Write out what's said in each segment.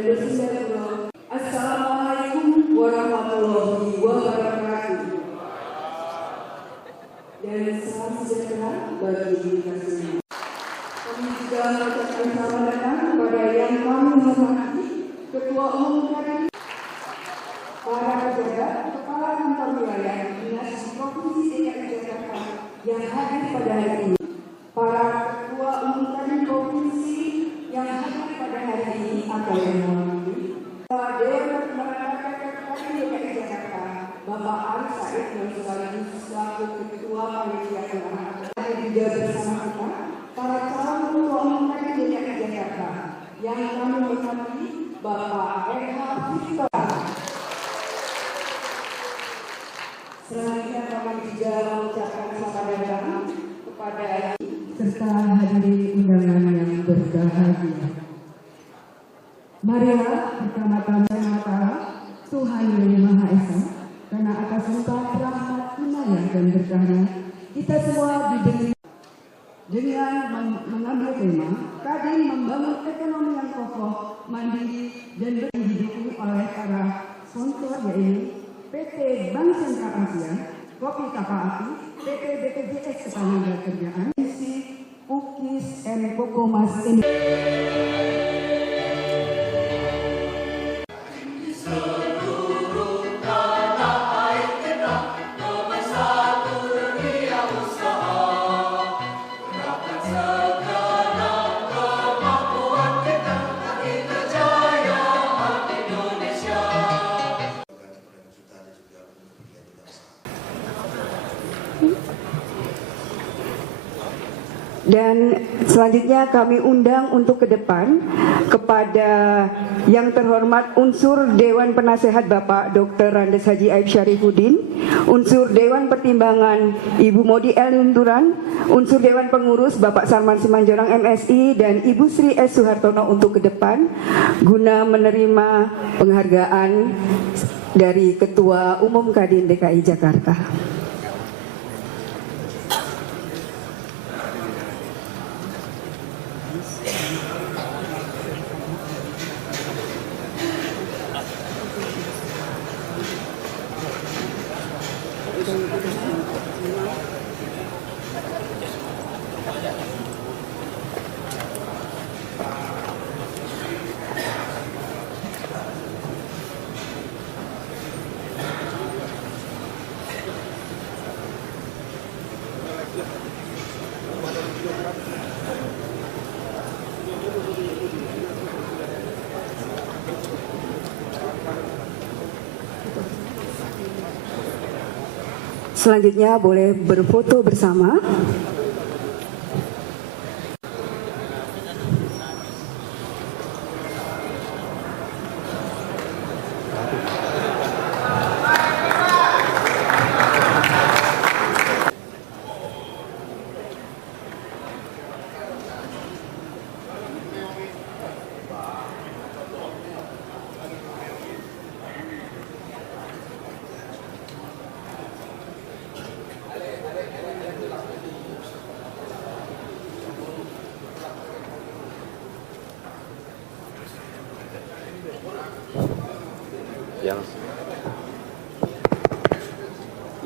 dan bersinar. Assalamualaikum warahmatullahi wabarakatuh. Dan salam sejahtera bagi kita semua. Kami juga mengucapkan selamat datang kepada yang kami hormati Ketua Umum KDI, para pejabat, kepala kantor wilayah dinas Provinsi DKI Jakarta yang hadir pada hari ini, para Ketua Umum KDI Provinsi yang hadir pada hari ini atau yang mewakili, Dewan Pertimbangan Rakyat KDI DKI Jakarta, Bapak Arif Said yang sekaligus selaku Ketua Panitia Pelaksana, juga bersama kita para calon Ketua Umum KDI DKI Jakarta yang kami hormati, Bapak RH Victor. Selanjutnya kami juga mengucapkan selamat datang kepada serta hadirin undangan yang berbahagia. Marilah pertama-tama Tuhan Yang Maha Esa, karena atas limpah rahmat inayah dan berkahnya kita semua diberi dengan mengambil tema Kadin membangun ekonomi yang kokoh, mandiri dan didukung oleh para sponsor, yaitu PT Bank Sentral Asia, Kopi Kapal Api, PT BPJS Ketenagakerjaan, UKIS and Kokomas Indonesia. Dan selanjutnya kami undang untuk ke depan kepada yang terhormat unsur Dewan Penasehat Bapak Dr. Randes Haji Aib Syarifuddin, unsur Dewan Pertimbangan Ibu Modi Elunturan, unsur Dewan Pengurus Bapak Sarman Simanjorang MSI, dan Ibu Sri S. Suhartono untuk ke depan guna menerima penghargaan dari Ketua Umum Kadin DKI Jakarta. Selanjutnya boleh berfoto bersama.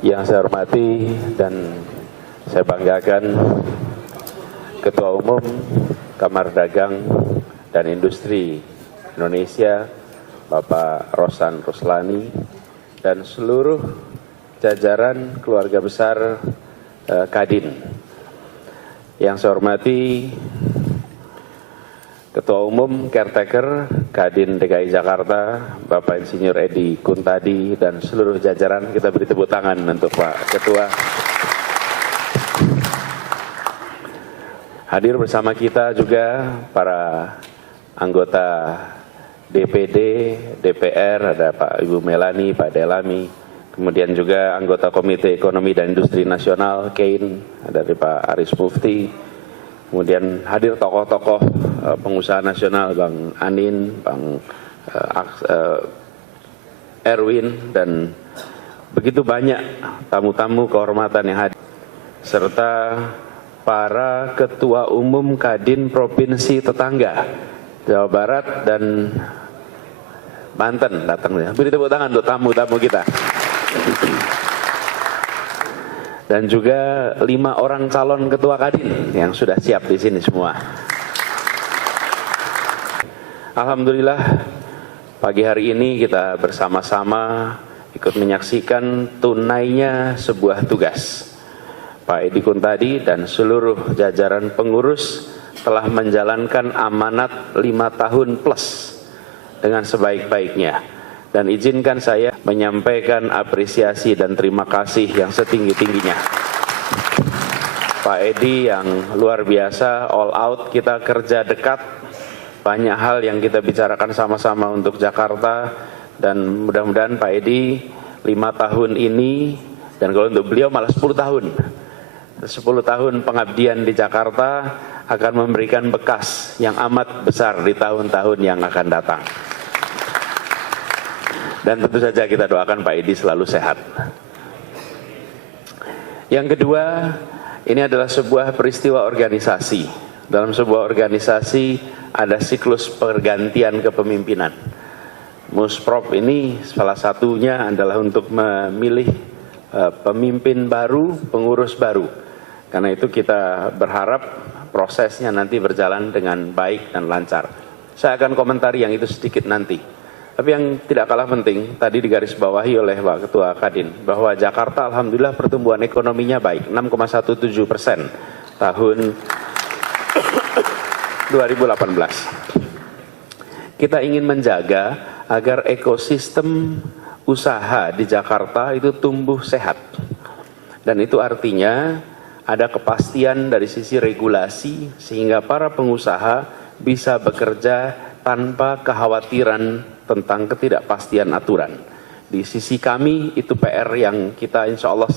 Yang saya hormati dan saya banggakan Ketua Umum Kamar Dagang dan Industri Indonesia, Bapak Rosan Ruslani, dan seluruh jajaran keluarga besar Kadin. Yang saya hormati Ketua Umum Caretaker Kadin DKI Jakarta, Bapak Insinyur Edi Kuntadi, dan seluruh jajaran. Kita beri tepuk tangan untuk Pak Ketua. Hadir bersama kita juga para anggota DPD, DPR, ada Pak Ibu Melani, Pak Delami, kemudian juga anggota Komite Ekonomi dan Industri Nasional, KEIN, ada dari Pak Aris Mufti, kemudian hadir tokoh-tokoh pengusaha nasional, Bang Anin, Bang Erwin, dan begitu banyak tamu-tamu kehormatan yang hadir, serta para ketua umum Kadin Provinsi tetangga Jawa Barat dan Banten datang. Beri tepuk tangan untuk tamu-tamu kita. Dan juga 5 orang calon ketua Kadin yang sudah siap di sini semua. Alhamdulillah pagi hari ini kita bersama-sama ikut menyaksikan tunainya sebuah tugas. Pak Edi Kuntadi dan seluruh jajaran pengurus telah menjalankan amanat 5 tahun plus dengan sebaik-baiknya. Dan izinkan saya menyampaikan apresiasi dan terima kasih yang setinggi-tingginya. Pak Edi yang luar biasa, all out, kita kerja dekat. Banyak hal yang kita bicarakan sama-sama untuk Jakarta. Dan mudah-mudahan Pak Edi 5 tahun ini, dan kalau untuk beliau malah 10 tahun. 10 tahun pengabdian di Jakarta akan memberikan bekas yang amat besar di tahun-tahun yang akan datang. Dan tentu saja kita doakan Pak Edi selalu sehat. Yang kedua, ini adalah sebuah peristiwa organisasi. Dalam sebuah organisasi ada siklus pergantian kepemimpinan. Musprop ini salah satunya adalah untuk memilih pemimpin baru, pengurus baru. Karena itu kita berharap prosesnya nanti berjalan dengan baik dan lancar. Saya akan komentari yang itu sedikit nanti. Tapi yang tidak kalah penting, tadi digarisbawahi oleh Pak Ketua Kadin, bahwa Jakarta alhamdulillah pertumbuhan ekonominya baik, 6,17% tahun 2018. Kita ingin menjaga agar ekosistem usaha di Jakarta itu tumbuh sehat. Dan itu artinya ada kepastian dari sisi regulasi, sehingga para pengusaha bisa bekerja tanpa kekhawatiran tentang ketidakpastian aturan. Di sisi kami itu PR yang kita insya Allah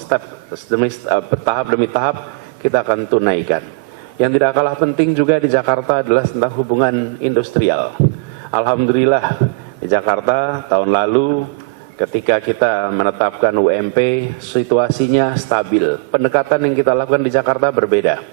tahap demi tahap kita akan tunaikan. Yang tidak kalah penting juga di Jakarta adalah tentang hubungan industrial. Alhamdulillah di Jakarta tahun lalu ketika kita menetapkan UMP situasinya stabil. Pendekatan yang kita lakukan di Jakarta berbeda.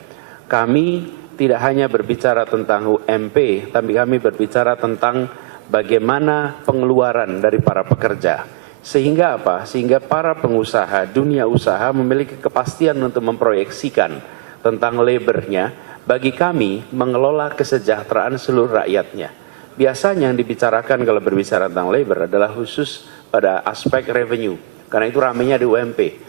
Kami tidak hanya berbicara tentang UMP, tapi kami berbicara tentang bagaimana pengeluaran dari para pekerja. Sehingga apa? Sehingga para pengusaha, dunia usaha memiliki kepastian untuk memproyeksikan tentang labornya. Bagi kami, mengelola kesejahteraan seluruh rakyatnya. Biasanya yang dibicarakan kalau berbicara tentang labor adalah khusus pada aspek revenue. Karena itu ramainya di UMP.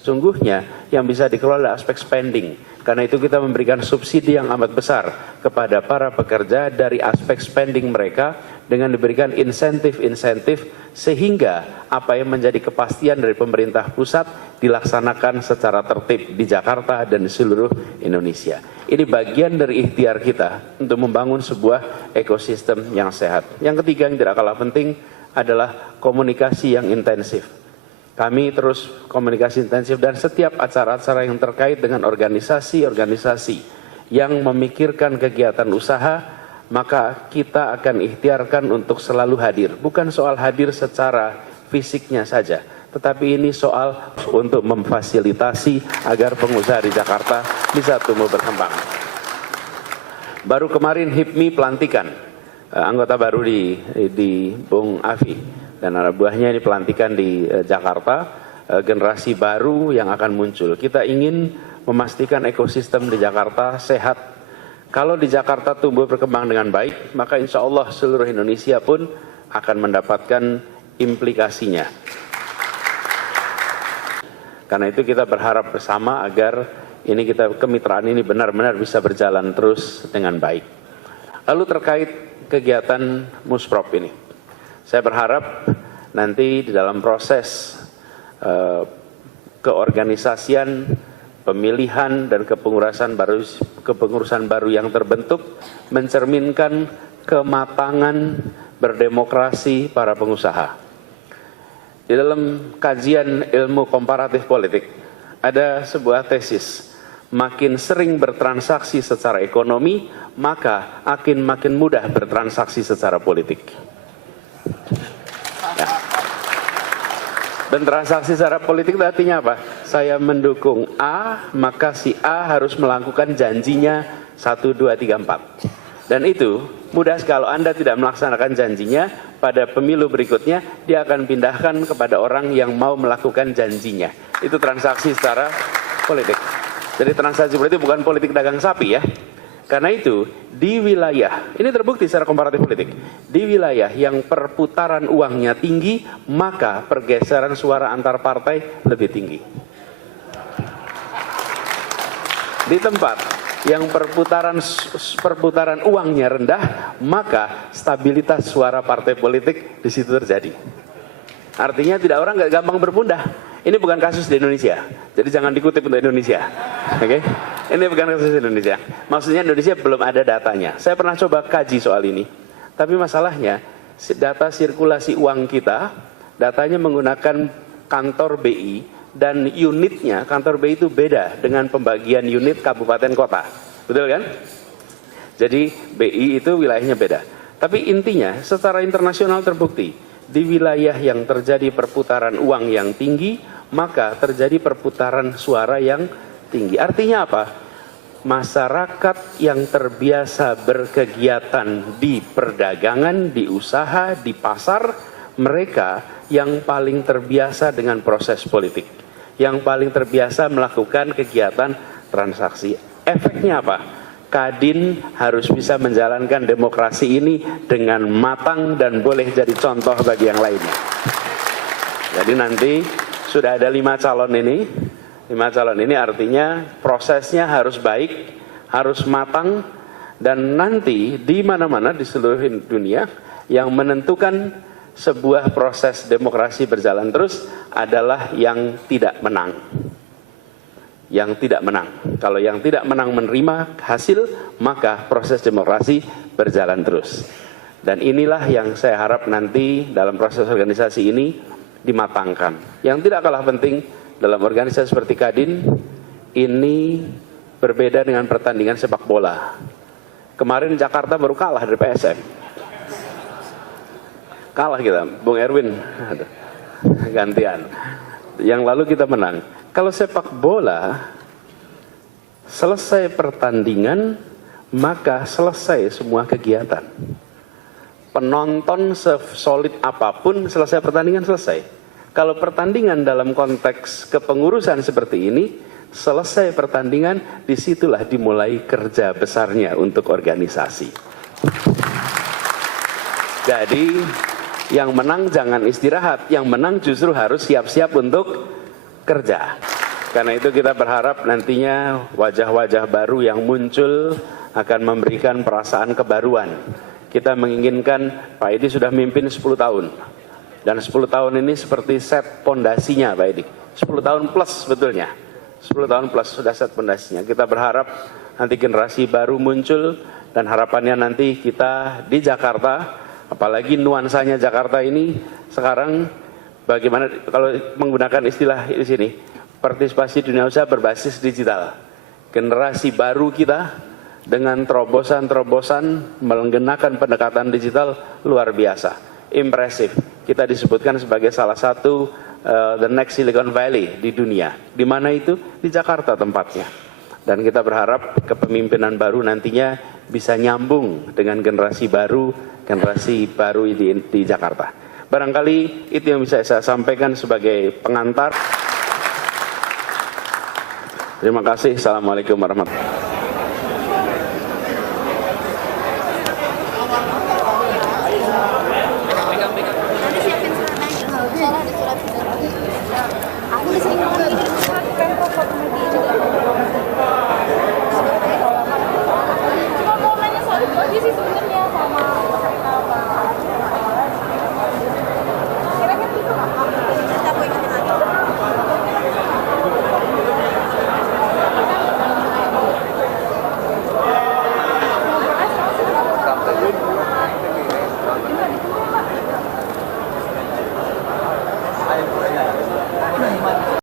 Sungguhnya yang bisa dikelola adalah aspek spending. Karena itu kita memberikan subsidi yang amat besar kepada para pekerja dari aspek spending mereka dengan diberikan insentif-insentif sehingga apa yang menjadi kepastian dari pemerintah pusat dilaksanakan secara tertib di Jakarta dan di seluruh Indonesia. Ini bagian dari ikhtiar kita untuk membangun sebuah ekosistem yang sehat. Yang ketiga yang tidak kalah penting adalah komunikasi yang intensif. Kami terus komunikasi intensif dan setiap acara-acara yang terkait dengan organisasi-organisasi yang memikirkan kegiatan usaha, maka kita akan ikhtiarkan untuk selalu hadir. Bukan soal hadir secara fisiknya saja, tetapi ini soal untuk memfasilitasi agar pengusaha di Jakarta bisa tumbuh berkembang. Baru kemarin HIPMI pelantikan anggota baru di Bung Afi. Dan anak buahnya ini pelantikan di Jakarta, generasi baru yang akan muncul. Kita ingin memastikan ekosistem di Jakarta sehat. Kalau di Jakarta tumbuh berkembang dengan baik, maka insya Allah seluruh Indonesia pun akan mendapatkan implikasinya. Karena itu kita berharap bersama agar kemitraan ini benar-benar bisa berjalan terus dengan baik. Lalu terkait kegiatan Musprop ini. Saya berharap nanti di dalam proses keorganisasian, pemilihan dan kepengurusan baru yang terbentuk mencerminkan kematangan berdemokrasi para pengusaha. Di dalam kajian ilmu komparatif politik ada sebuah tesis, makin sering bertransaksi secara ekonomi, maka akan makin mudah bertransaksi secara politik. Ya. Dan transaksi secara politik itu artinya apa? Saya mendukung A, maka si A harus melakukan janjinya 1, 2, 3, 4. Dan itu mudah sekali. Kalau Anda tidak melaksanakan janjinya, pada pemilu berikutnya dia akan pindahkan kepada orang yang mau melakukan janjinya. Itu transaksi secara politik. Jadi transaksi politik bukan politik dagang sapi ya. Karena itu di wilayah, ini terbukti secara komparatif politik, di wilayah yang perputaran uangnya tinggi, maka pergeseran suara antar partai lebih tinggi. Di tempat yang perputaran uangnya rendah, maka stabilitas suara partai politik di situ terjadi. Artinya tidak orang nggak gampang berpindah. Ini bukan kasus di Indonesia, jadi jangan dikutip untuk Indonesia. Oke? Ini bukan kasus di Indonesia. Maksudnya Indonesia belum ada datanya. Saya pernah coba kaji soal ini, tapi masalahnya data sirkulasi uang kita, datanya menggunakan kantor BI dan unitnya kantor BI itu beda dengan pembagian unit kabupaten kota, betul kan? Jadi BI itu wilayahnya beda. Tapi intinya secara internasional terbukti di wilayah yang terjadi perputaran uang yang tinggi, maka terjadi perputaran suara yang tinggi. Artinya apa? Masyarakat yang terbiasa berkegiatan di perdagangan, di usaha, di pasar, mereka yang paling terbiasa dengan proses politik, yang paling terbiasa melakukan kegiatan transaksi. Efeknya apa? Kadin harus bisa menjalankan demokrasi ini dengan matang dan boleh jadi contoh bagi yang lainnya. Jadi nanti sudah ada 5 calon ini. 5 calon ini artinya prosesnya harus baik, harus matang, dan nanti di mana-mana di seluruh dunia yang menentukan sebuah proses demokrasi berjalan terus adalah yang tidak menang. Yang tidak menang. Kalau yang tidak menang menerima hasil, maka proses demokrasi berjalan terus. Dan inilah yang saya harap nanti dalam proses organisasi ini dimatangkan. Yang tidak kalah penting dalam organisasi seperti Kadin, ini berbeda dengan pertandingan sepak bola. Kemarin Jakarta baru kalah dari PSM. Kalah kita, Bung Erwin gantian. Yang lalu kita menang. Kalau sepak bola, selesai pertandingan, maka selesai semua kegiatan. Penonton sesolid apapun, selesai pertandingan selesai. Kalau pertandingan dalam konteks kepengurusan seperti ini, selesai pertandingan, disitulah dimulai kerja besarnya untuk organisasi. Jadi, yang menang jangan istirahat, yang menang justru harus siap-siap untuk kerja. Karena itu kita berharap nantinya wajah-wajah baru yang muncul akan memberikan perasaan kebaruan. Kita menginginkan Pak Edi sudah mimpin 10 tahun. Dan 10 tahun ini seperti set pondasinya Pak Edi. 10 tahun plus sebetulnya. 10 tahun plus sudah set pondasinya. Kita berharap nanti generasi baru muncul dan harapannya nanti kita di Jakarta, apalagi nuansanya Jakarta ini sekarang bagaimana kalau menggunakan istilah di sini, partisipasi dunia usaha berbasis digital. Generasi baru kita dengan terobosan-terobosan menggunakan pendekatan digital luar biasa, impresif. Kita disebutkan sebagai salah satu the next Silicon Valley di dunia. Di mana itu? Di Jakarta tempatnya. Dan kita berharap kepemimpinan baru nantinya bisa nyambung dengan generasi baru di Jakarta. Barangkali itu yang bisa saya sampaikan sebagai pengantar. Terima kasih. Assalamualaikum warahmatullahi wabarakatuh.